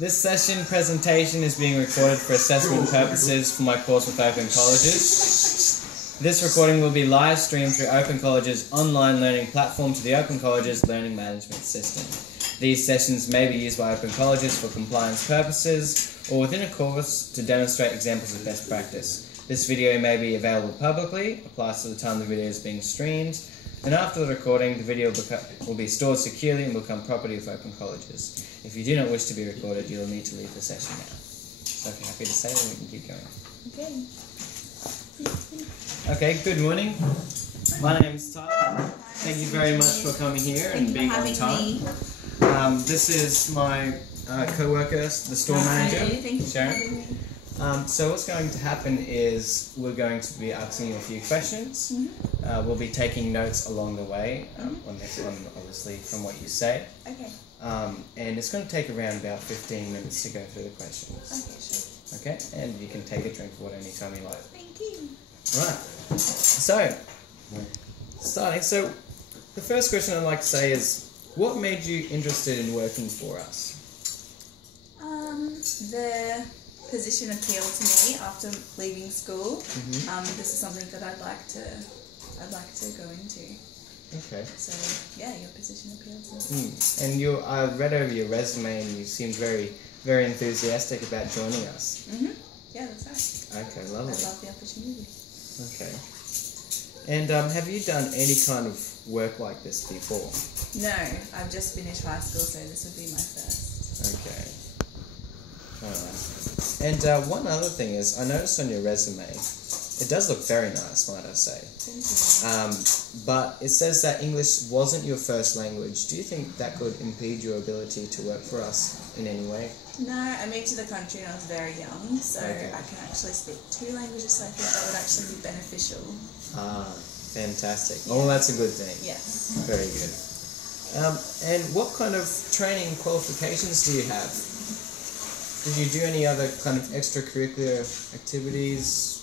This session presentation is being recorded for assessment purposes for my course with Open Colleges. This recording will be live streamed through Open Colleges' online learning platform to the Open Colleges learning management system. These sessions may be used by Open Colleges for compliance purposes or within a course to demonstrate examples of best practice. This video may be available publicly, applies to the time the video is being streamed, and after the recording, the video will be stored securely and will become property of Open Colleges. If you do not wish to be recorded, you will need to leave the session now. So if you're happy to say that, we can keep going. Okay, good morning. My name is Tyler. Thank you very much for coming here and being on time. This is my co-worker, the store manager, Sharon. So what's going to happen is we're going to be asking you a few questions. We'll be taking notes along the way on this one, obviously, from what you say. Okay. And it's going to take around about 15 minutes to go through the questions. Okay, sure. Okay, and you can take a drink of water anytime you like. Thank you. Right. So, starting. So, the first question I'd like to say is, what made you interested in working for us? The position appealed to me after leaving school. This is something that I'd like to go into. Okay. So yeah, your position appealed to me. And I read over your resume, and you seemed very, very enthusiastic about joining us. Yeah, that's right. Okay, lovely. I love the opportunity. Okay. And have you done any kind of work like this before? No, I've just finished high school, so this would be my first. Okay. Alright. And one other thing is, I noticed on your resume, it does look very nice, might I say. Thank you. But it says that English wasn't your first language. Do you think that could impede your ability to work for us in any way? No, I moved to the country when I was very young, so Okay. I can actually speak 2 languages, so I think that would actually be beneficial. Ah, fantastic. Well, that's a good thing. Yes. Very good. And what kind of training qualifications do you have? Did you do any other kind of extracurricular activities?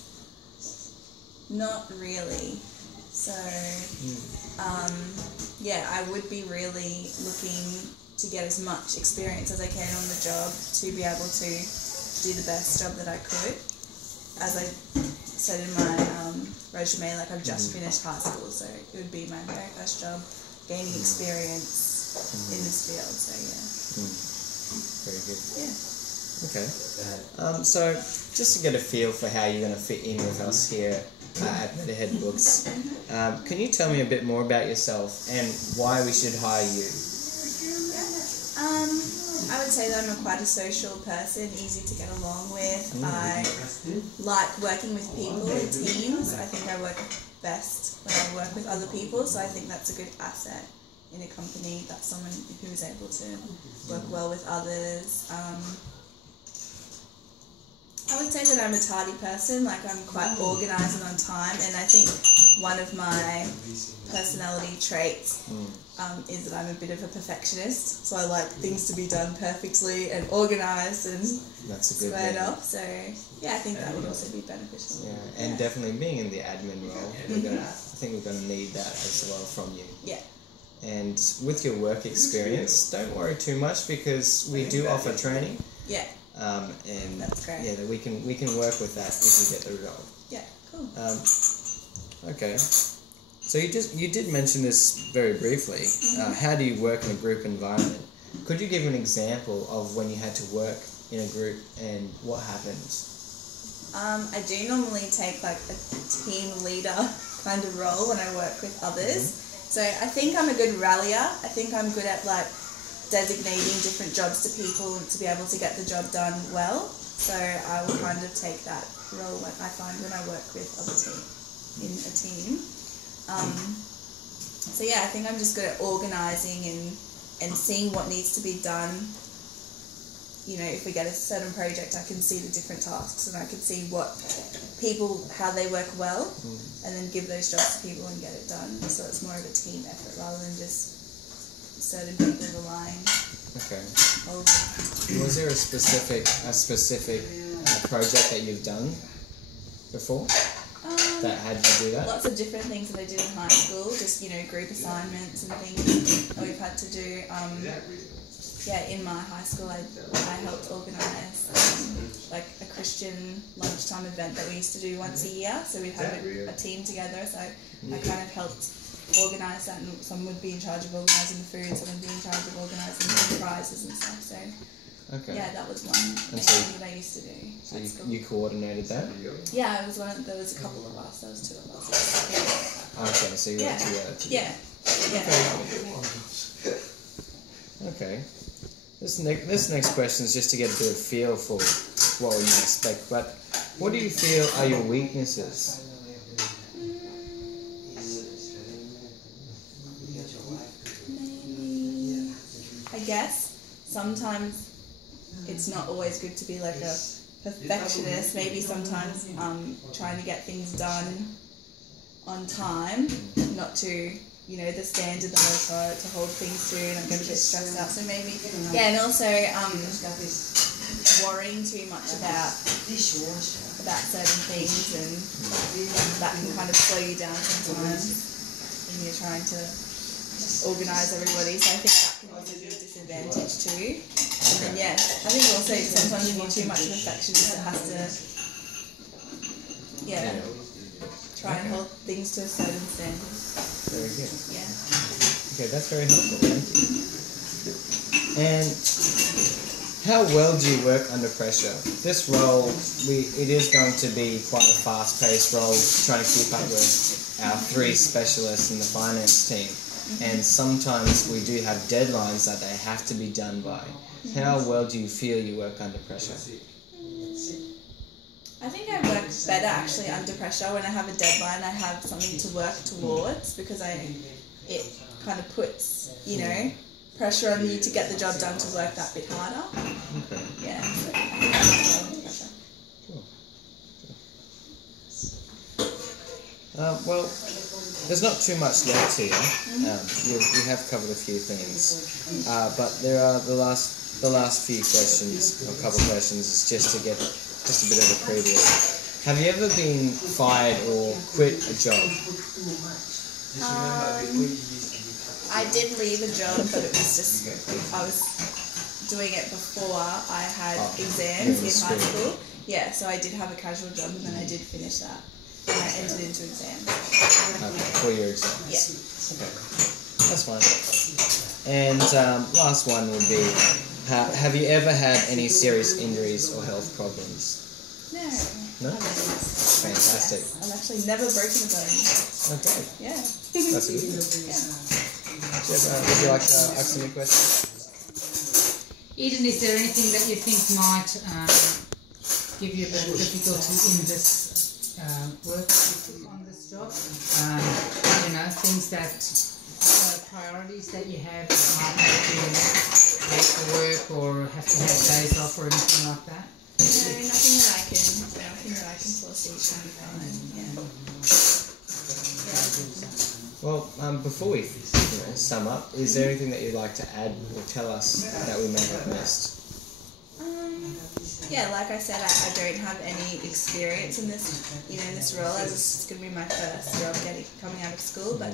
Not really. So, yeah, I would be really looking to get as much experience as I can on the job to be able to do the best job that I could. As I said in my resume, like I've just finished high school, so it would be my very first job gaining experience in this field, so yeah. Very good. Yeah. Okay. So, just to get a feel for how you're going to fit in with us here at Letterhead Books, can you tell me a bit more about yourself and why we should hire you? I would say that I'm quite a social person, easy to get along with. I like working with people in teams. I think I work best when I work with other people, so I think that's a good asset in a company. That's someone who is able to work well with others. I would say that I'm a tardy person, like I'm quite organised and on time, and I think one of my personality traits is that I'm a bit of a perfectionist, so I like things to be done perfectly and organised and squared off, so yeah, I think that would also be beneficial. Yeah, and definitely being in the admin role, I think we're going to need that as well from you. Yeah. And with your work experience, don't worry too much because we do offer training. Yeah. And that's great. Yeah, we can work with that if you get the role. Yeah, cool. Okay. So you did mention this very briefly. How do you work in a group environment? Could you give an example of when you had to work in a group and what happened? I do normally take like a team leader kind of role when I work with others. So I think I'm a good rallier. I think I'm good at like designating different jobs to people to be able to get the job done well. So I will kind of take that role when I find when I work with in a team. So yeah, I think I'm just good at organising and seeing what needs to be done. You know, if we get a certain project, I can see the different tasks and I can see how they work well, and then give those jobs to people and get it done. So it's more of a team effort rather than just certain people relying. Okay. Was there a specific project that you've done before that had you do that? Lots of different things that I did in high school, just group assignments and things that we've had to do. in my high school, I helped organise like a Christian lunchtime event that we used to do once a year. So we'd have a team together. So I kind of helped organise that, and someone would be in charge of organising the food, someone would be in charge of organising the prizes and stuff. So yeah, that was one thing that I used to do. So you coordinated that? Yeah, I was one. There was a couple of us. There was 2 of us. Okay, so you went together. Yeah. Okay. This next question is just to get a bit of feel for what we might expect. But what do you feel are your weaknesses? Maybe, I guess sometimes it's not always good to be like a perfectionist. Maybe sometimes trying to get things done on time, not to the standard that I try to hold things to, and I get a bit stressed out. So maybe, and also worrying too much about certain things, and that can kind of slow you down sometimes when you're trying to organise everybody. So I think that can also be a disadvantage too. And then I think also sometimes when you're too much of a perfectionist, it has to try and hold things to a certain standard. Very good. Yeah. Okay, that's very helpful. Thank you. And how well do you work under pressure? This role, it is going to be quite a fast-paced role, trying to keep up with our 3 specialists in the finance team. And sometimes we do have deadlines that they have to be done by. How well do you feel you work under pressure? I think I work better actually under pressure when I have a deadline. I have something to work towards, because it kind of puts pressure on you to get the job done, to work that bit harder. Okay. Yeah, so I think I work well under pressure. Cool. Well, there's not too much left here. We have covered a few things, but there are the last few questions, or couple questions, is just to get just a bit of a preview. Have you ever been fired or quit a job? I did leave a job, but it was just I was doing it before I had exams in high school. Yeah, so I did have a casual job, and then I did finish that, and I entered into exams. For your exams? Yeah. Okay, that's fine. And last one would be, have you ever had any serious injuries or health problems? No. No? Fantastic. Yes. I've actually never broken a bone. Okay. Yeah. That's a good one. Would you like to ask any questions? Eden, is there anything that you think might give you a bit of difficulty in this work on this job? Things that priorities that you have that might have to make for work, or have to have days off, or anything like that? No, nothing that I can foresee should be fine. Yeah. Well, before we sum up, is there anything that you'd like to add or tell us that we may have missed? Like I said, I don't have any experience in this, in this role, as it's going to be my first job coming out of school. But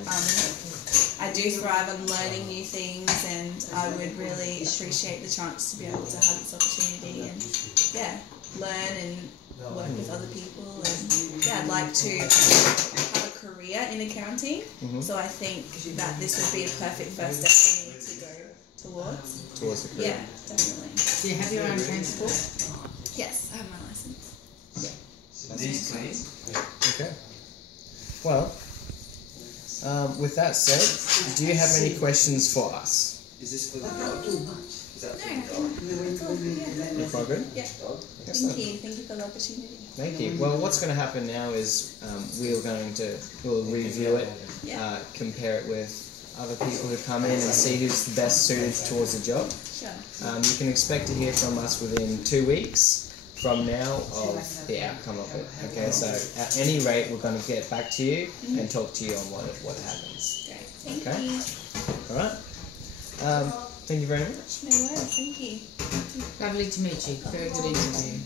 I do thrive on learning new things, and I would really appreciate the chance to be able to have this opportunity and learn and work with other people. And I'd like to have a career in accounting. So I think that this would be a perfect first step for me to go towards. Towards the career? Yeah, definitely. Do you have your own transport? Yes, I have my license. Okay. Well, with that said, do you have any questions for us? Is this for the You're quite good? Yeah. Excellent. Thank you for the opportunity. Thank you. Well, what's going to happen now is we'll review it, compare it with other people who come in and see who's the best suited towards the job. Sure. You can expect to hear from us within 2 weeks from now of the outcome of it. Okay, so at any rate, we're going to get back to you and talk to you on what happens. Great. Thank Okay. you. All right. Thank you very much. No worries. Thank you. Lovely to meet you. Very good interview.